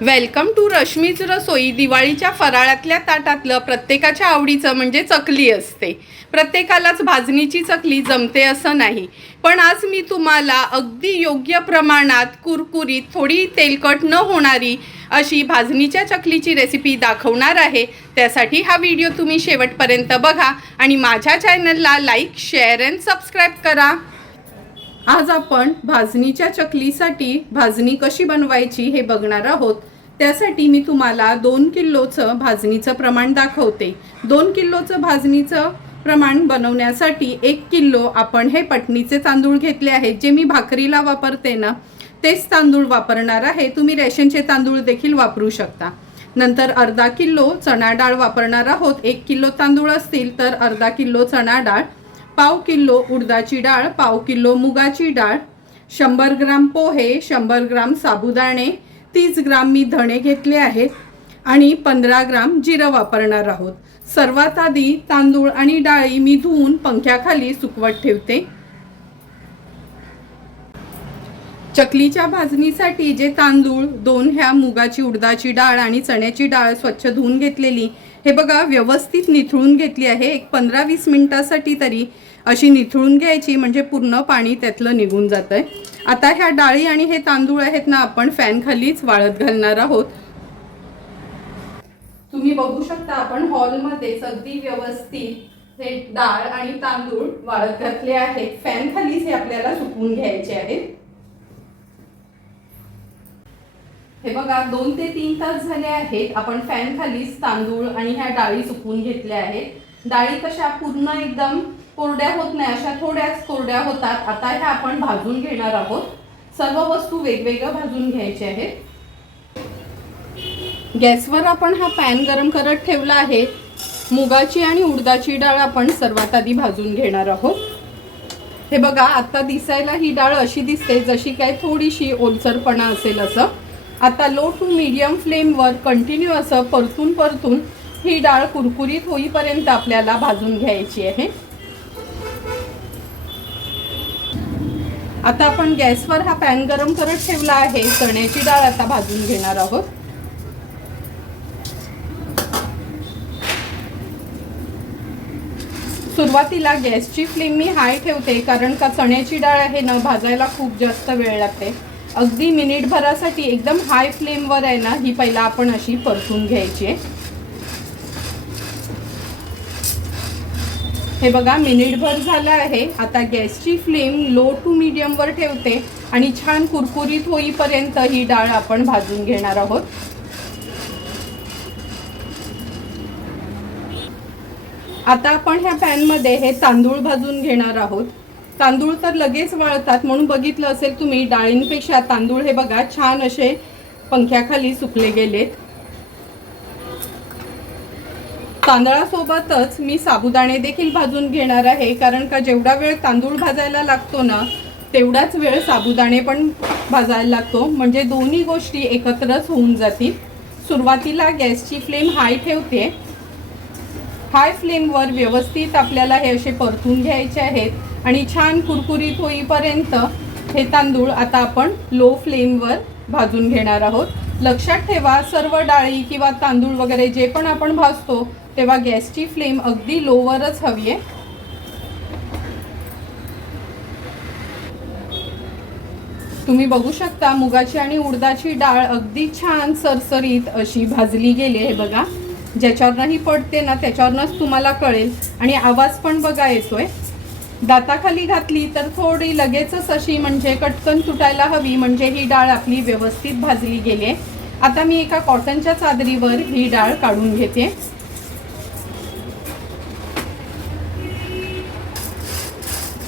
Welcome to रश्मीच रसोई दिवाळीच्या फराळातल्या ताटातलं प्रत्येकाच्या आवडीचं म्हणजे चकली असते. प्रत्येकालाच भाजणीची चकली जमते असं नाही. पण आज मी तुम्हाला अगदी योग्य प्रमाणात कुरकुरीत थोडी तेलकट न होणारी अशी भाजणीच्या चकलीची रेसिपी दाखवणार आहे. त्यासाठी हा व्हिडिओ तुम्ही शेवटपर्यंत बघा आणि माझ्या चॅनलला लाईक शेअर अँड सबस्क्राईब करा. आज आपण भाजणीच्या चकलीसाठी भाजणी कशी बनवायची हे बघणार आहोत. त्यासाठी मी तुम्हाला दोन किलोचं भाजणीचं प्रमाण दाखवते. दोन किलोचं भाजणीचं प्रमाण बनवण्यासाठी एक किलो आपण हे पटणीचे तांदूळ घेतले आहेत. जे मी भाकरीला वापरते ना तेच तांदूळ वापरणार आहे. तुम्ही रेशनचे तांदूळ देखील वापरू शकता. नंतर अर्धा किलो चणा डाळ वापरणार आहोत. एक किलो तांदूळ असतील तर अर्धा किलो चणा डाळ पाव किलो उडदाची डाळ पाव किलो मुगाची डाळ शंभर ग्राम पोहे शंभर ग्राम साबुदाणे तीस ग्राम मी धणे घेतले आहेत आणि पंधरा ग्राम जिरं वापरणार आहोत. सर्वात आधी तांदूळ आणि डाळी मी धुवून पंख्याखाली सुकवत ठेवते. चकलीच्या भाजणीसाठी जे तांदूळ दोन ह्या मुगाची उडदाची डाळ आणि चण्याची डाळ स्वच्छ धुवून घेतलेली हे बघा व्यवस्थित निथळून घेतली आहे. एक पंधरा वीस मिनटासाठी तरी अशी निथळून घ्यायची म्हणजे पूर्ण पाणी त्यातलं निघून जातंय. आता ह्या डाळी आणि हे तांदूळ आहेत ना आपण फॅन खालीच वाळत घालणार आहोत. तुम्ही बघू शकता आपण हॉलमध्येच अगदी व्यवस्थित हे डाळ आणि तांदूळ वाळत घातले आहेत. फॅन खालीच हे आपल्याला सुकवून घ्यायचे आहेत. हे बघा दोन ते तीन तास झाले आहेत. आपण फॅन खालीच तांदूळ आणि ह्या डाळी सुकवून घेतल्या आहेत. डाळी कशा पूर्ण एकदम कोरड्या होत नाही अशा थोड्याच कोरड्या होतात. आता ह्या आपण भाजून घेणार आहोत. सर्व वस्तू वेगवेगळ्या भाजून घ्यायचे आहेत. गॅसवर आपण हा पॅन गरम करत ठेवला आहे. मुगाची आणि उडदाची डाळ आपण सर्वात आधी भाजून घेणार आहोत. हे बघा आता दिसायला ही डाळ अशी दिसते जशी काय थोडीशी ओलसरपणा असेल असं. आता लो टू मीडियम फ्लेमवर कंटिन्यू असं परतून परतून ही डाळ कुरकुरीत होईपर्यंत आपल्याला भाजून घ्यायची आहे. आता आपण गॅसवर हा पॅन गरम करत ठेवला आहे. चण्याची डाळ आता भाजून घेणार आहोत. सुरुवातीला गॅसची फ्लेम मी हाय ठेवते कारण का चण्याची डाळ आहे ना भाजायला खूप जास्त वेळ लागते. अगदी मिनिटभरासाठी एकदम हाय फ्लेमवर आहे ना ही पहिला आपण अशी परतून घ्यायची आहे. हे बघा मिनिटभर झालं आहे. आता गॅसची फ्लेम लो टू मीडियमवर ठेवते आणि छान कुरकुरीत होईपर्यंत ही डाळ आपण भाजून घेणार आहोत. आता आपण ह्या पॅनमध्ये हे तांदूळ भाजून घेणार आहोत. तांदूळ तर लगेच वळतात म्हणून बघितलं असेल तुम्ही डाळींपेक्षा तांदूळ हे बघा छान असे पंख्याखाली सुकले गेलेत. तांदळासोबतच मी साबुदाणे देखील भाजून घेणार आहे. कारण का जेवढा वेळ तांदूळ भाजायला लागतो ना तेवढाच वेळ साबुदाणे पण भाजायला लागतो. म्हणजे दोन्ही गोष्टी एकत्रच होऊन जातील. सुरुवातीला गॅसची फ्लेम हाय ठेवते. हाय फ्लेमवर व्यवस्थित आपल्याला हे असे परतून घ्यायचे आहेत. आणि छान कुरकुरीत होईपर्यंत हे तांदूळ आता आपण लो फ्लेमवर भाजून घेणार आहोत. लक्षात ठेवा सर्व डाळी किंवा तांदूळ वगैरे जे पण आपण भाजतो तेव्हा गॅसची फ्लेम अगदी लोवरच हवी आहे. तुम्ही बघू शकता मुगाची आणि उडदाची डाळ अगदी छान सरसरीत अशी भाजली गेली आहे बघा. ज्याच्यावरनंही पडते ना त्याच्यावरनंच तुम्हाला कळेल. आणि आवाज पण बघा येतोय. दाताखाली घातली तर थोडी लगेचच अशी म्हणजे कटकन तुटायला हवी म्हणजे ही डाळ आपली व्यवस्थित भाजली गेली आहे. आता मी एका कॉटनच्या चादरीवर ही डाळ काढून घेते.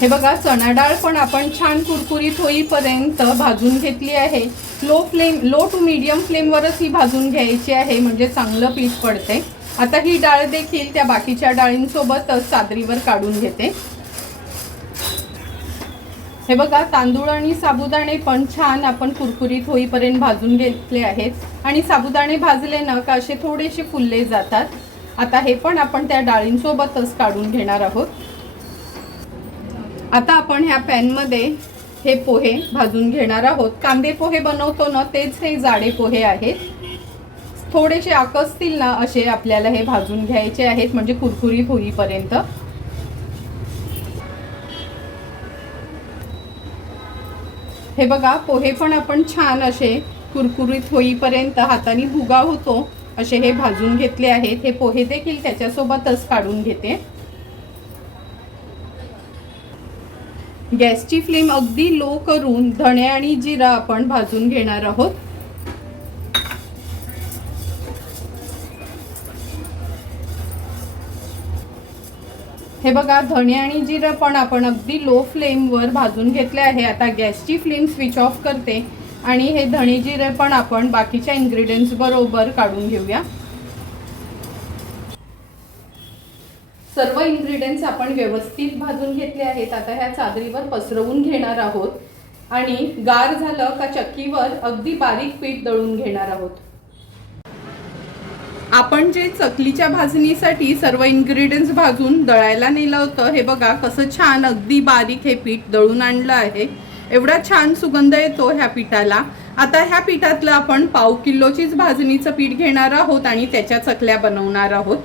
हे बघा चणा डाळ पण आपण छान कुरकुरीत होईपर्यंत भाजून घेतली आहे. Low flame low to medium फ्लेमवरच ही भाजून घ्यायची आहे म्हणजे चांगलं पीठ पडते. आता ही डाळ देखील त्या बाकीच्या डाळींसोबतच चादरीवर काढून घेते. हे बघा तांदूळ आणि साबुदाणे पण छान आपण कुरकुरीत होईपर्यंत भाजून घेतले आहेत. आणि साबुदाणे भाजले ना का असे थोडेसे फुलले जातात. आता हे पण आपण त्या डाळींसोबतच काढून घेणार आहोत. आता आपण ह्या पॅनमध्ये हे पोहे भाजून घेणार आहोत. कांदे पोहे बनवतो ना तेच हे जाडे पोहे आहेत. थोडेसे आकसतील ना असे आपल्याला हे भाजून घ्यायचे आहेत म्हणजे कुरकुरी होईपर्यंत. हे बघा पोहे पण आपण छान असे कुरकुरीत होईपर्यंत हाताने भुगा होतो असे हे भाजून घेतले आहेत. हे पोहे देखील त्याच्यासोबतच काढून घेते. गॅसची फ्लेम अगदी लो करून धणे आणि जिरा आपण भाजून घेणार आहोत. हे बघा धणे आणि जिरं पण आपण अगदी लो फ्लेमवर भाजून घेतले आहे. आता गॅसची फ्लेम स्विच ऑफ करते आणि हे धणे जिरे पण आपण बाकीच्या इन्ग्रेडियंट्स बरोबर काढून घेऊया. सर्व इन्ग्रेडियंट्स आपण व्यवस्थित भाजून घेतले आहेत. आता ह्या चादरीवर पसरवून घेणार आहोत. आणि गार झालं का चक्कीवर अगदी बारीक पीठ दळून घेणार आहोत. आपण जे चकलीच्या भाजणीसाठी सर्व इन्ग्रेडियंट्स भाजून दळायला नेलं होतं हे बघा कसं छान अगदी बारीक हे पीठ दळून आणलं आहे. एवढा छान सुगंध येतो ह्या पिठाला. आता ह्या पिठातलं आपण पाव किलोचीच भाजणीचं पीठ घेणार आहोत आणि त्याच्या चकल्या बनवणार आहोत.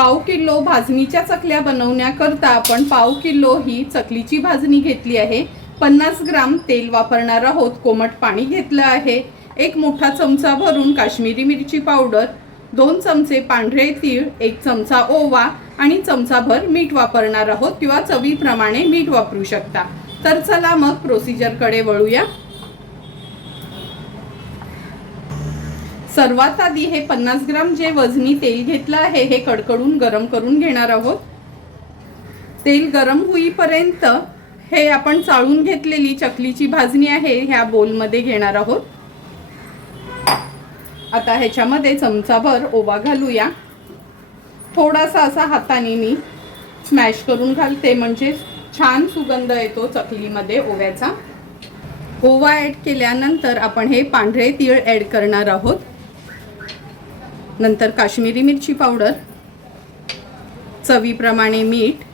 पाव किलो भाजणीच्या चकल्या बनवण्याकरता आपण पाव किलो ही चकलीची भाजणी घेतली आहे. पन्नास ग्राम तेल वापरणार आहोत. कोमट पाणी घेतलं आहे. एक मोठा चमचा भरून काश्मीरी मिरची पावडर दोन चमचे पांढरे तीळ एक चमचा ओवा आणि चमचाभर मीठ वापरणार आहोत किंवा चवीप्रमाणे मीठ वापरू शकता. तर चला मग प्रोसिजरकडे वळूया. सर्वात आधी हे पन्नास ग्राम जे वजनी तेल घेतलं आहे हे कडकडून गरम करून घेणार आहोत. तेल गरम होईपर्यंत हे आपण चाळून घेतलेली चकलीची भाजणी आहे ह्या बोलमध्ये घेणार आहोत. आता ह्याच्यामध्ये चमचाभर ओवा घालूया. थोडासा असा हाताने मी स्मॅश करून घालते म्हणजे छान सुगंध येतो चकलीमध्ये ओव्याचा. ओवा ॲड केल्यानंतर आपण हे पांढरे तीळ ॲड करणार आहोत. नंतर काश्मीरी मिरची पावडर चवीप्रमाणे मीठ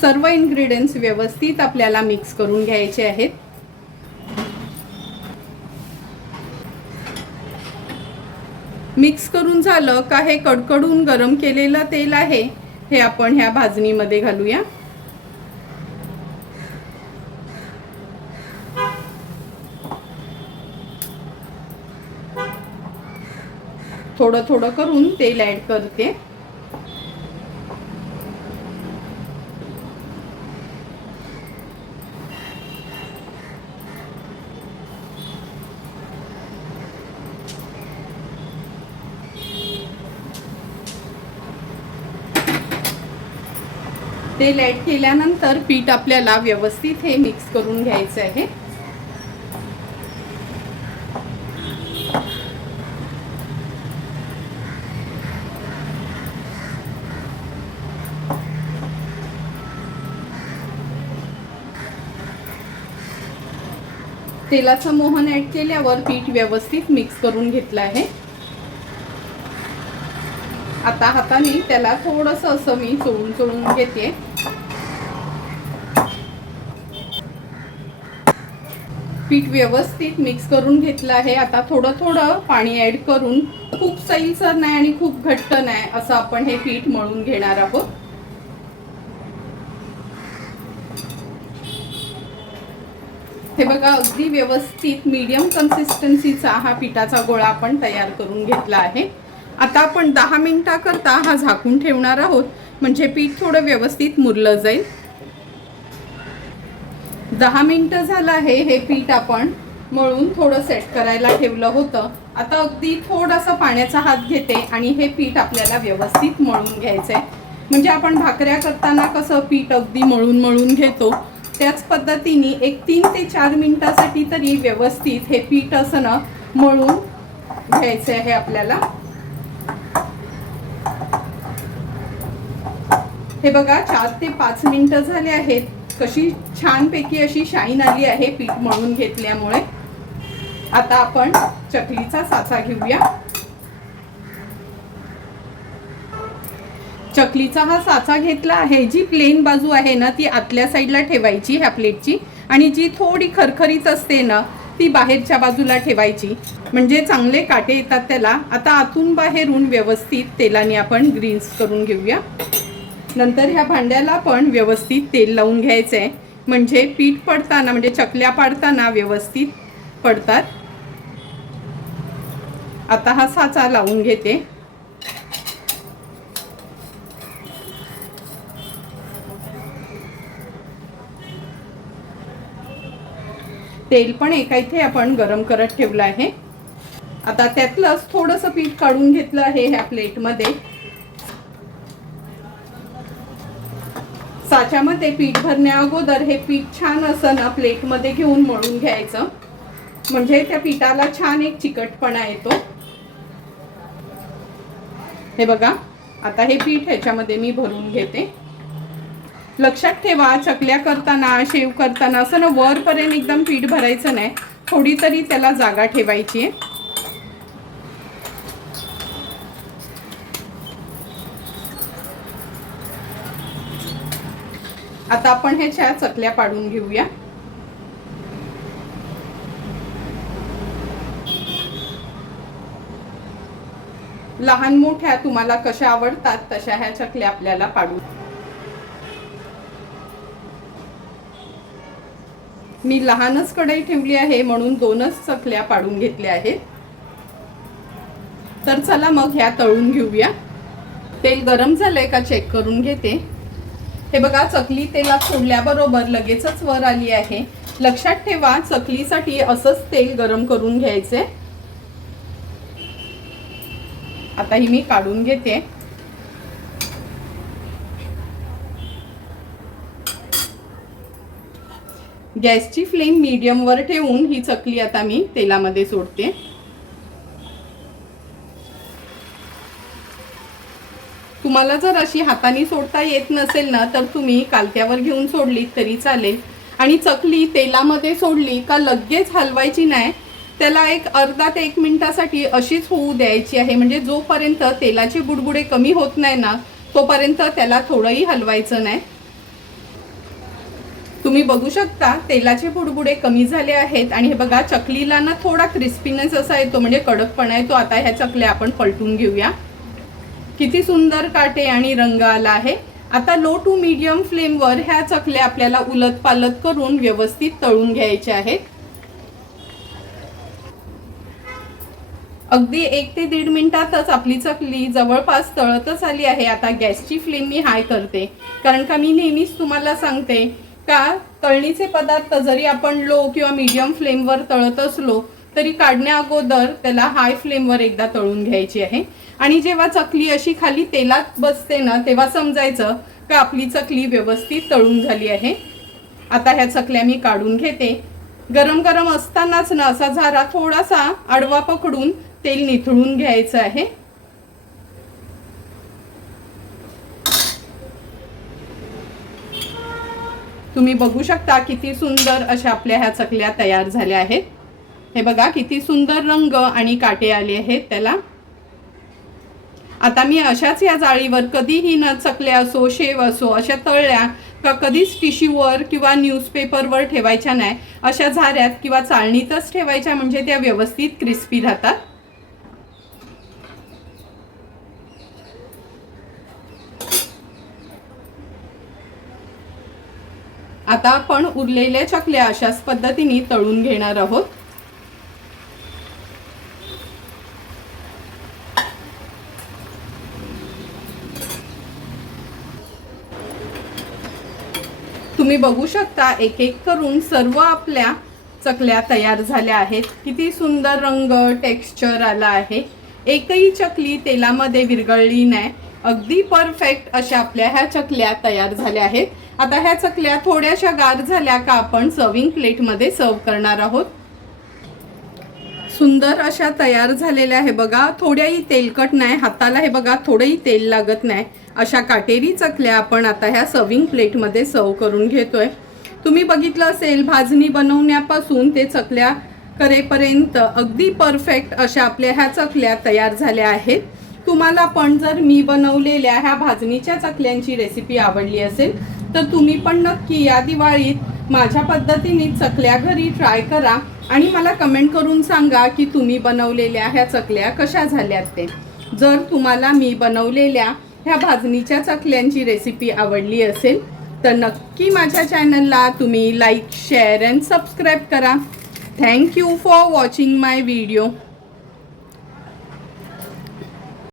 सर्व इन्ग्रेडियंट्स व्यवस्थित आपल्याला मिक्स करून घ्यायचे आहेत. मिक्स करून झालं का हे कडकडून गरम केलेलं तेल आहे हे आपण ह्या भाजणीमध्ये घालूया. थोडं थोडं करून तेल ॲड करते. तेल ॲड केल्यानंतर पीठ आपल्याला व्यवस्थित हे मिक्स करून घ्यायचं आहे. तेलाचं मोहन ॲड केल्यावर पीठ व्यवस्थित मिक्स करून घेतलं आहे. आता हाताने त्याला थोडंसं असं मी चोळून चोळून घेते. पीठ व्यवस्थित मिक्स करून घेतलं आहे. आता थोडं थोडं पाणी ॲड करून खूप सैलसर नाही आणि खूप घट्ट नाही असं आपण हे पीठ मळून घेणार आहोत. हे बघा अगदी व्यवस्थित मीडियम कन्सिस्टन्सीचा हा पिठाचा गोळा आपण तयार करून घेतला आहे. आता आपण दहा मिनिटाकरता हा झाकून ठेवणार आहोत. म्हणजे पीठ थोडं व्यवस्थित मुरलं जाईल. दहा मिनिटं झालं आहे हे पीठ आपण मळून थोडं सेट करायला ठेवलं होतं. आता अगदी थोडासा पाण्याचा हात घेते आणि हे पीठ आपल्याला व्यवस्थित मळून घ्यायचं आहे म्हणजे आपण भाकऱ्या करताना कसं पीठ अगदी मळून मळून घेतो त्याच पद्धतीने एक तीन ते चार मिनिटासाठी तरी व्यवस्थित हे पीठ असं ना मळून घ्यायचं आहे आपल्याला. हे बघा चार ते पाच मिनिटं झाले आहेत. कशी छानपैकी अशी शाईन आली आहे पीठ मळून घेतल्यामुळे. आता आपण चकलीचा साचा घेऊया. चकलीचा हा साचा घेतला आहे. जी प्लेन बाजू आहे ना ती आतल्या साईडला ठेवायची ह्या प्लेटची आणि जी थोडी खरखरीच असते ना ती बाहेरच्या बाजूला ठेवायची. म्हणजे चांगले काटे येतात त्याला. आता आतून बाहेरून व्यवस्थित तेलाने आपण ग्रीन्स करून घेऊया. नंतर ह्या भांड्याला पण व्यवस्थित तेल लावून घ्यायचं आहे म्हणजे पीठ पडताना म्हणजे चकल्या पाडताना व्यवस्थित पडतात. आता हा साचा लावून घेते. तेल पण एका इथे आपण गरम करत ठेवलं आहे. आता त्यातलंच थोडंसं पीठ काढून घेतलं आहे ह्या प्लेटमध्ये. साच्यामध्ये पीठ भरण्या अगोदर हे पीठ छान असं ना प्लेटमध्ये घेऊन मळून घ्यायचं. म्हणजे त्या पिठाला छान एक चिकटपणा येतो. हे बघा आता हे पीठ ह्याच्यामध्ये मी भरून घेते. लक्षात ठेवा चकल्या करताना शेव करताना असं ना वरपर्यंत एकदम पीठ भरायचं नाही. थोडी तरी त्याला जागा ठेवायची आता आपण ह्याच्या चकल्या पाडून घेऊया. लहान मोठ्या तुम्हाला कशा आवडतात तशा ह्या चकल्या आपल्याला पाडू मी लहानच कढई ठेवली आहे म्हणून दोनच चकल्या पाडून घेतल्या आहेत. तर चला मग ह्या तळून घेऊया. तेल गरम झालंय का चेक करून घेते. हे बघा चकली तेलात सोडल्याबरोबर लगेचच वर आली आहे. लक्षात ठेवा चकलीसाठी असंच तेल गरम करून घ्यायचे आता ही मी काढून घेते. गॅसची फ्लेम मीडियमवर ठेवून ही चकली आता मी तेलामध्ये सोडते. तुम्हाला जर अशी हाताने सोडता येत नसेल ना तर तुम्ही कालत्यावर घेऊन सोडली तरी चालेल. आणि चकली तेलामध्ये सोडली का लगेच हलवायची नाही त्याला एक अर्धा ते एक मिनिटासाठी अशीच होऊ द्यायची आहे. म्हणजे जोपर्यंत तेलाचे बुडबुडे कमी होत नाही ना तोपर्यंत त्याला थोडंही हलवायचं नाही. तुम्ही बघू शकता तेलाचे बुडबुडे कमी झाले आहेत आणि हे बघा चकलीला ना थोडा क्रिस्पीनेस असा येतो म्हणजे कडकपणा येतो. आता ह्या चकल्या आपण पलटून घेऊया. किती सुंदर काटे आणि रंग आला आहे. आता लो टू मीडियम फ्लेमवर ह्या चकल्या आपल्याला उलत पालत करून व्यवस्थित तळून घ्यायच्या आहेत. अगदी एक ते दीड मिनिटातच आपली चकली जवळपास तळतच आली आहे. आता गॅसची फ्लेम मी हाय करते. कारण का मी नेहमीच तुम्हाला सांगते का? तळणीचे पदार्थ जरी आपण लो किंवा मीडियम फ्लेमवर तळत असलो तरी काढण्या अगोदर त्याला हाय फ्लेमवर एकदा तळून घ्यायची आहे. आणि जेव्हा चकली अशी खाली तेलात बसते ना तेव्हा समजायचं का आपली चकली व्यवस्थित तळून झाली आहे. आता ह्या चकल्या मी काढून घेते. गरम गरम असतानाच ना असा झारा थोडासा आडवा पकडून तेल निथळून घ्यायचं आहे. तुम्ही बघू शकता किती सुंदर अशा आपल्या ह्या चकल्या तयार झाल्या आहेत. हे बघा किती सुंदर रंग आणि काटे आले आहेत त्याला. आता मी अशाच या जाळीवर कधीही न चकल्या असो शेव असो अशा तळल्या का कधीच टिश्यूवर किंवा न्यूजपेपरवर ठेवायच्या नाही. अशा झाऱ्यात किंवा चाळणीतच ठेवायच्या म्हणजे त्या व्यवस्थित क्रिस्पी राहतात. आता आपण उरलेल्या चकल्या अशाच पद्धतीने तळून घेणार आहोत. तुम्ही बघू शकता एक एक करून सर्व आपल्या चकल्या तयार झाल्या आहेत. किती सुंदर रंग टेक्स्चर आला आहे. एकही चकली तेलामध्ये विरघळली नाही. अगदी परफेक्ट अशा आपल्या ह्या चकल्या तयार झाल्या आहेत. आता ह्या चकल्या थोड्याशा गार झाल्या का आपण सर्विंग प्लेटमध्ये सर्व करणार आहोत. सुंदर अशा तयार झालेल्या आहे बघा. थोड्याही तेलकट नाही. हाताला हे बघा थोडंही तेल लागत नाही. अशा काटेरी चकल्या आपण आता ह्या सर्विंग प्लेटमध्ये सर्व करून घेतोय. तुम्ही बघितलं असेल भाजणी बनवण्यापासून ते चकल्या करेपर्यंत अगदी परफेक्ट अशा आपल्या ह्या चकल्या तयार झाल्या आहेत. तुम्हाला पण जर मी बनवलेल्या ह्या भाजणीच्या चकल्यांची रेसिपी आवडली असेल तर तुम्ही पण नक्की या दिवाळीत माझ्या पद्धतीने चकल्या घरी ट्राय करा आणि मला कमेंट करून सांगा की तुम्ही बनवलेल्या ह्या चकल्या कशा झाल्यात ते. जर तुम्हाला मी बनवलेल्या ह्या भाजणीच्या चकल्यांची रेसिपी आवडली असेल तर नक्की माझ्या चॅनलला तुम्ही लाईक शेअर अँड सबस्क्राईब करा. Thank you for watching my video